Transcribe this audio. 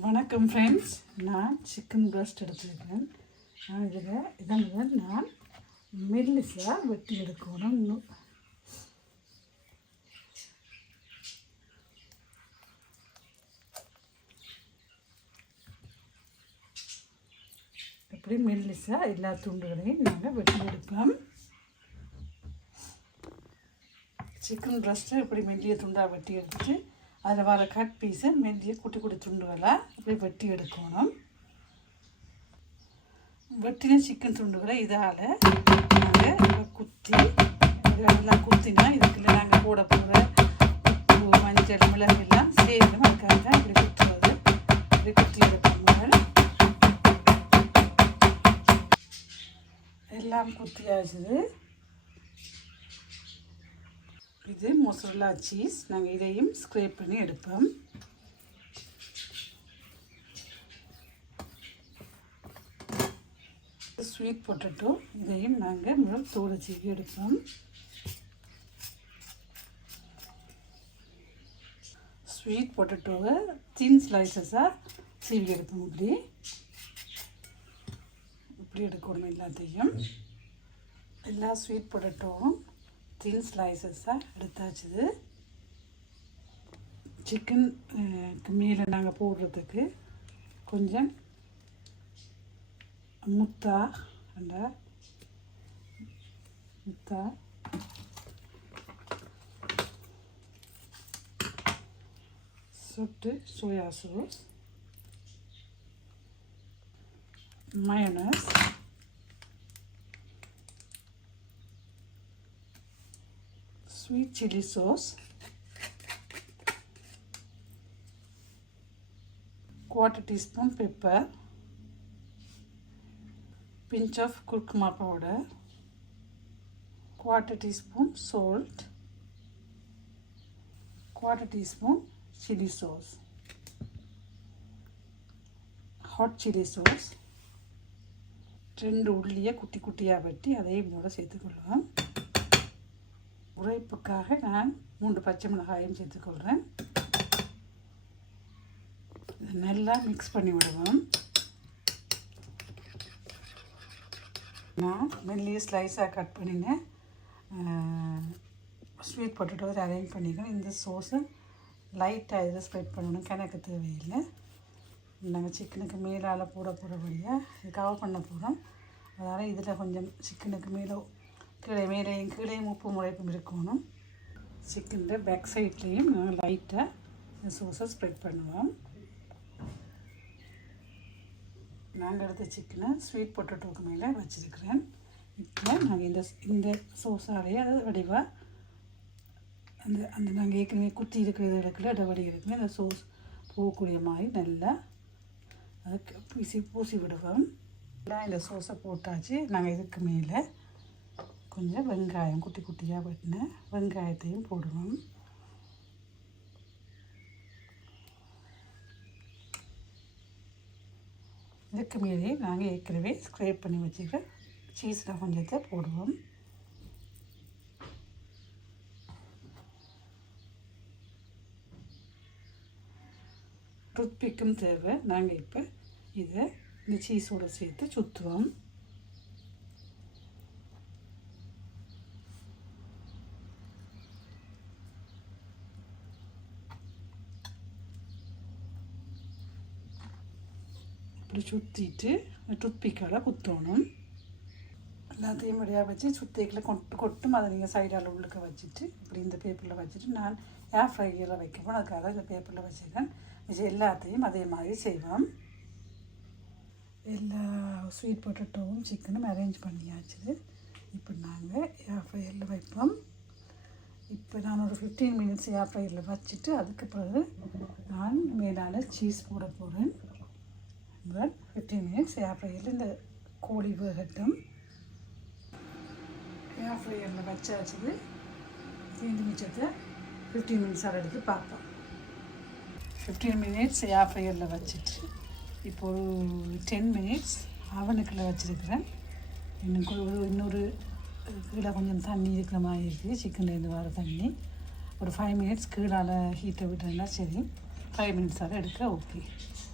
வணக்கம் ஃப்ரெண்ட்ஸ், நான் chicken breast எடுத்துருக்கேன். இதில் நான் மெல்லிசாக வெட்டி எடுக்கணும். இப்படி மெல்லிசாக எல்லா துண்டுகளையும் நாங்கள் வெட்டி எடுப்போம். சிக்கன் பிரஸ்ட்டு இப்படி மெல்லிய துண்டாக வெட்டி எடுத்துட்டு அதில் வர கட் பீஸை மெல்லிய குட்டி குட்டி துண்டுகளாக இப்படி வெட்டி எடுக்கணும். வெட்டின சிக்கன் துண்டுகளை இதால் நாங்கள் குத்தி எல்லாம் குத்தினா இதுக்குள்ள நாங்கள் போட போகிற உப்பு, மஞ்சள், மிளகு எல்லாம் சேரும். அதுக்காக தான் இப்படி குத்துறது. இப்படி குத்தி எடுக்கணும். எல்லாம் குத்தியாச்சுது. இது மொசரல்லா சீஸ். நாங்கள் இதையும் ஸ்க்ரேப் பண்ணி எடுப்போம். ஸ்வீட் பொட்டேட்டோ, இதையும் நாங்கள் முதல் தோலை சீவி எடுப்போம். ஸ்வீட் பொட்டேட்டோவை தின் ஸ்லைசஸாக சீவி எடுப்போம். இப்படி எடுக்கணும். எல்லாத்தையும் எல்லா ஸ்வீட் பொட்டேட்டோவும் தின் ஸ்லைசஸாக எடுத்தாச்சுது. சிக்கனுக்கு மேலே நாங்கள் போடுறதுக்கு கொஞ்சம் முத்தா சொட்டு soya sauce, mayonnaise, sweet chili sauce, quarter teaspoon pepper, pinch of curcuma powder, quarter teaspoon salt, quarter teaspoon chili sauce, hot chili sauce, 2 உள்ளியை குட்டி குட்டியாக வெட்டி அதையும் இதோட சேர்த்துக்கொள்வோம். உரைப்புக்காக நான் 3 பச்சை மிளகாயும் சேர்த்துக்கொள்கிறேன். நல்லா மிக்ஸ் பண்ணி விடுவோம். நான் மெல்லிய ஸ்லைஸாக கட் பண்ணினேன் ஸ்வீட் பொட்டேட்டோ அரேஞ்ச் பண்ணிக்கிறேன். இந்த சோஸை லைட்டாக இதில் ஸ்ப்ரெட் பண்ணணும். கணக்கு தேவையில்லை. நாங்கள் சிக்கனுக்கு மேலால் போட போகிறபடியாக இது கவர் பண்ண போகிறோம். அதனால் இதில் கொஞ்சம் சிக்கனுக்கு மேலேயும் உப்பு முளைப்பும் இருக்கணும். சிக்கனில் பேக் சைட்லேயும் நாங்கள் லைட்டாக இந்த சோஸை ஸ்ப்ரெட் பண்ணுவோம். நாங்கள் எடுத்த சிக்கனை ஸ்வீட் பொட்டேட்டோக்கு மேலே வச்சுருக்கிறேன். இப்போ நாங்கள் இந்த சோஸாலேயே அது வடிவாக அந்த நாங்கள் ஏற்கனவே குத்தி இருக்கிறது இடத்துல இடவடி இருக்குது. இந்த சோஸ் போகக்கூடிய மாதிரி நல்லா அதை பூசி விடுவோம். எல்லாம் இந்த சோஸை போட்டாச்சு. நாங்கள் இதுக்கு மேலே கொஞ்சம் வெங்காயம் குட்டி குட்டியாக வெட்டின வெங்காயத்தையும் போடுவோம். இதுக்கு மேலே நாங்கள் ஏற்கனவே ஸ்க்ரேப் பண்ணி வச்சுக்க சீஸில் கொஞ்சத்தை போடுவோம். டூத்பிக்கும் தேவை. நாங்கள் இப்போ இதை இந்த சீஸோடு சேர்த்து சுற்றுவோம். இப்படி சுற்றிட்டு டூத்பிக்கால் குத்தணும். எல்லாத்தையும் வழியாக வச்சு சுத்திக்கில் கொட்டும். அதை நீங்கள் சைடால் உள்ளுக்க வச்சுட்டு இப்படி இந்த பேப்பரில் வச்சுட்டு நான் ஏர் ஃப்ரையரில் வைக்கப்போம். அதுக்காக இந்த பேப்பரில் வச்சுருக்கேன். இது எல்லாத்தையும் அதே மாதிரி செய்வோம். எல்லா ஸ்வீட் பொட்டேட்டோவும் சிக்கனும் அரேஞ்ச் பண்ணியாச்சு. இப்போ நாங்கள் ஏர் ஃப்ரையரில் வைப்போம். இப்போ நான் ஒரு 15 மினிட்ஸ் ஏர் ஃப்ரையரில் வச்சுட்டு அதுக்கு பிறகு நான் மேலால் சீஸ் போட போகிறேன். 15 மினிட்ஸ் ஏர் ஃப்ரையரில் இந்த கோழி வேகட்டும். ஏர் ஃப்ரையரில் வச்சாச்சு. தீண்டு மிச்சத்தை 15 மினிட்ஸாக எடுத்து பார்ப்போம். 15 மினிட்ஸ் ஏர் ஃப்ரையரில் வச்சுட்டு இப்போ ஒரு 10 மினிட்ஸ் அவனுக்குள்ளே வச்சுருக்கிறேன். இன்னொரு கீழே கொஞ்சம் தண்ணி இருக்கிற மாதிரி இருக்குது. சிக்கன்லேருந்து வர தண்ணி ஒரு 5 மினிட்ஸ் கீழால் ஹீட்டை விட்டுருந்தா சரி. 5 மினிட்ஸாக எடுக்க ஓகே.